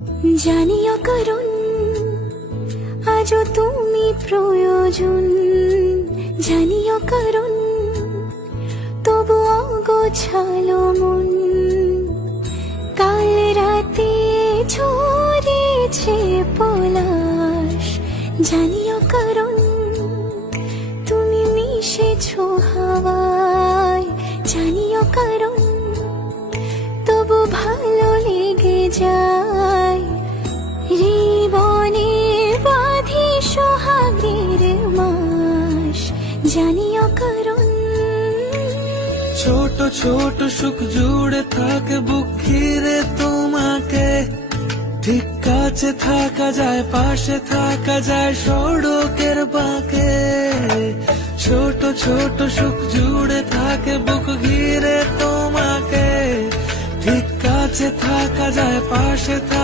জানিও কারণ আজও তুমি প্রয়োজন, জানিও কারণ তবু অগোছালো মন। কাল রাতে ছড়িয়েছে পলাশ, জানিও কারণ তুমি মিশেছো হাওয়ায়, জানিও কারণ তবু ভালো লেগে যায়। জীবনে বাঁধি সোহাগের মাস, জানিও কারণ ছোট ছোট সুখ জুড়ে থাকে বুক ঘিরে তোমাকে। ঠিক কাছে থাকা যায়, পাশে থাকা যায় সড়কের বাঁকে। ছোট ছোট সুখ জুড়ে থাকে বুক ঘিরে তোমাকে। ঠিক কাছে থাকা যায়, পাশে